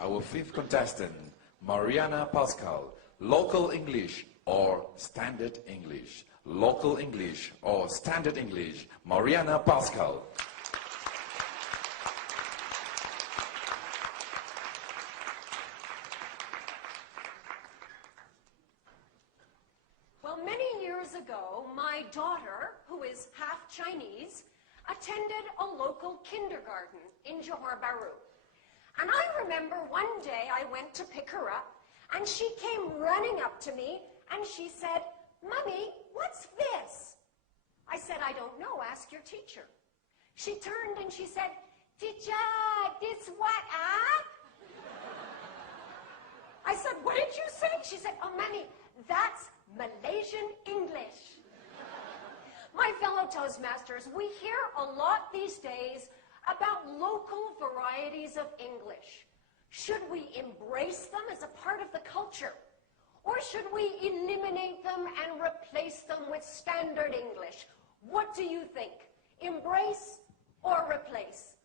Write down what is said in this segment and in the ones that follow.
Our fifth contestant, Mariana Pascal, local English or standard English? Local English or standard English? Mariana Pascal. Well, many years ago, my daughter, who is half Chinese, attended a local kindergarten in Johor Bahru. And I remember one day I went to pick her up, and she came running up to me, and she said, "Mommy, what's this?" I said, "I don't know, ask your teacher." She turned and she said, "Teacher, this what, ah?" I said, "What did you say?" She said, "Oh, Mommy, that's Malaysian English." My fellow Toastmasters, we hear a lot these days about local varieties of English. Should we embrace them as a part of the culture? Or should we eliminate them and replace them with standard English? What do you think? Embrace or replace?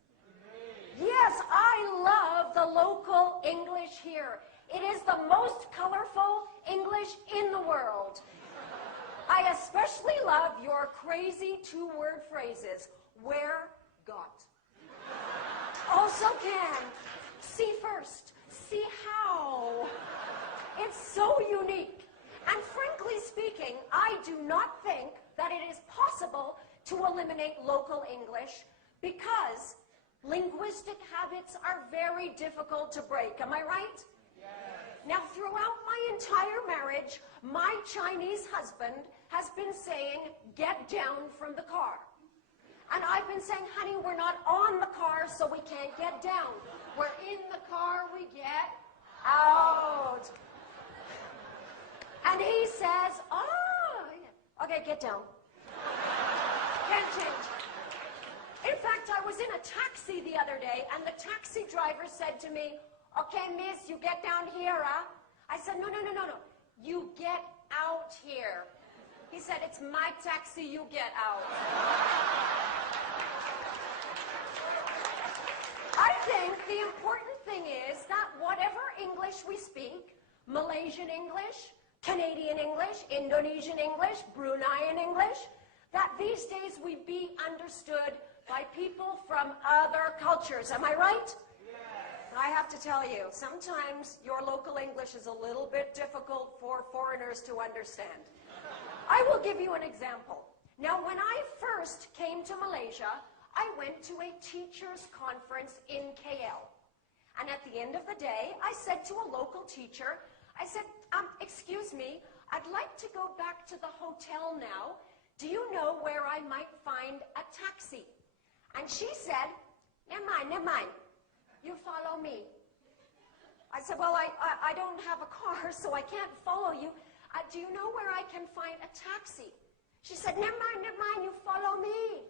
Yes, I love the local English here. It is the most colorful English in the world. I especially love your crazy two-word phrases. Where, got. Also can. See first. See how. It's so unique. And frankly speaking, I do not think that it is possible to eliminate local English because linguistic habits are very difficult to break. Am I right? Yes. Now, throughout my entire marriage, my Chinese husband has been saying, "Get down from the car." And I've been saying, "Honey, we're not on the car, so we can't get down. We're in the car, we get out." And he says, "Oh, okay, get down." Can't change. In fact, I was in a taxi the other day, and the taxi driver said to me, "Okay, miss, you get down here, huh?" I said, No. You get out here." He said, "It's my taxi, you get out." I think the important thing is that whatever English we speak, Malaysian English, Canadian English, Indonesian English, Bruneian English, that these days we be understood by people from other cultures. Am I right? Yes. I have to tell you, sometimes your local English is a little bit difficult for foreigners to understand. I will give you an example. Now, when I first came to Malaysia, I went to a teachers' conference in KL. And at the end of the day, I said to a local teacher, I said, "Excuse me, I'd like to go back to the hotel now. Do you know where I might find a taxi?" And she said, never mind. You follow me." I said, "Well, I don't have a car, so I can't follow you. Do you know where I can find a taxi?" She said, never mind, you follow me."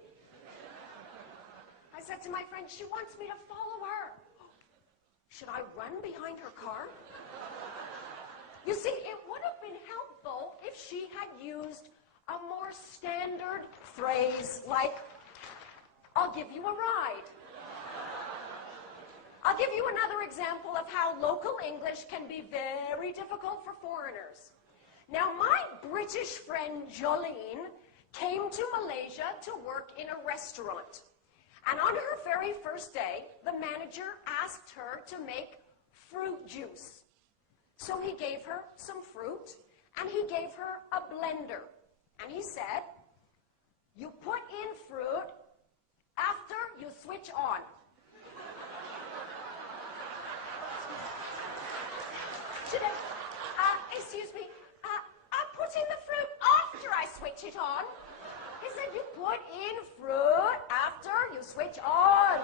I said to my friend, "She wants me to follow her. Should I run behind her car?" You see, it would have been helpful if she had used a more standard phrase like, "I'll give you a ride." I'll give you another example of how local English can be very difficult for foreigners. Now, my British friend Jolene came to Malaysia to work in a restaurant. And on her very first day, the manager asked her to make fruit juice. So he gave her some fruit, and he gave her a blender. And he said, "You put in fruit after you switch on." Excuse me, I put in the fruit after I switch it on. He said, "You put in fruit after you switch on."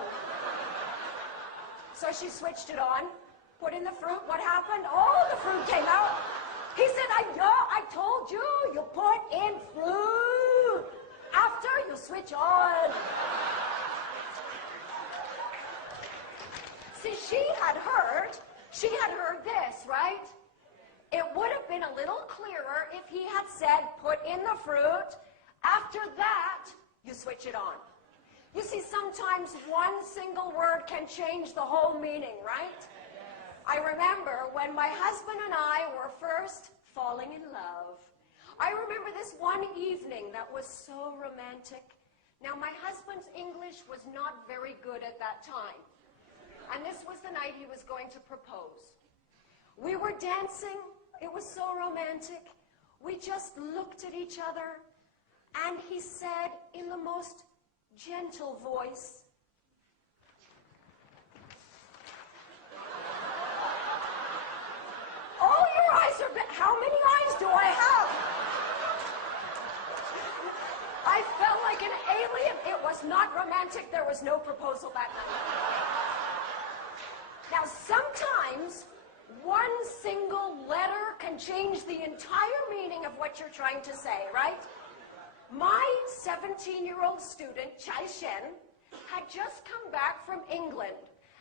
So she switched it on, put in the fruit. What happened? All the fruit came out. He said, I told you, you put in fruit after you switch on. See, she had heard this, right? It would have been a little clearer if he had said, "Put in the fruit. After that, you switch it on." You see, sometimes one single word can change the whole meaning, right? I remember when my husband and I were first falling in love. I remember this one evening that was so romantic. Now, my husband's English was not very good at that time. And this was the night he was going to propose. We were dancing. It was so romantic. We just looked at each other. And he said in the most gentle voice, "Oh, your eyes are big. How many eyes do I have?" I felt like an alien. It was not romantic. There was no proposal that night. Now, sometimes one single letter can change the entire meaning of what you're trying to say, right? My 17-year-old student, Chai Shen, had just come back from England,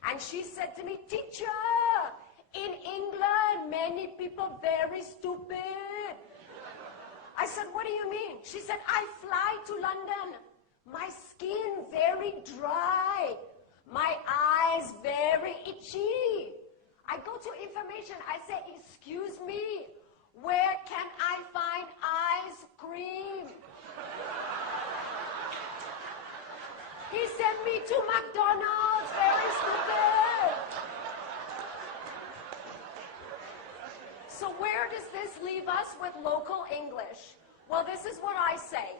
and she said to me, "Teacher, in England, many people very stupid." I said, "What do you mean?" She said, "I fly to London. My skin very dry. My eyes very itchy. I go to information. I say, 'Excuse me, where can I find ice cream?' He sent me to McDonald's. Very stupid." So where does this leave us with local English? Well, this is what I say.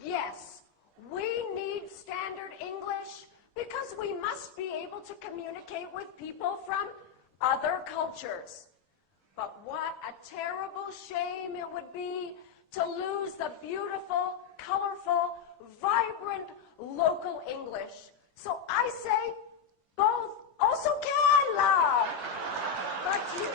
Yes, we need standard English because we must be able to communicate with people from other cultures. But what a terrible shame it would be to lose the beautiful, colorful, vibrant local English. So I say both also can, love. Back to you.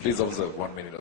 Please observe 1 minute.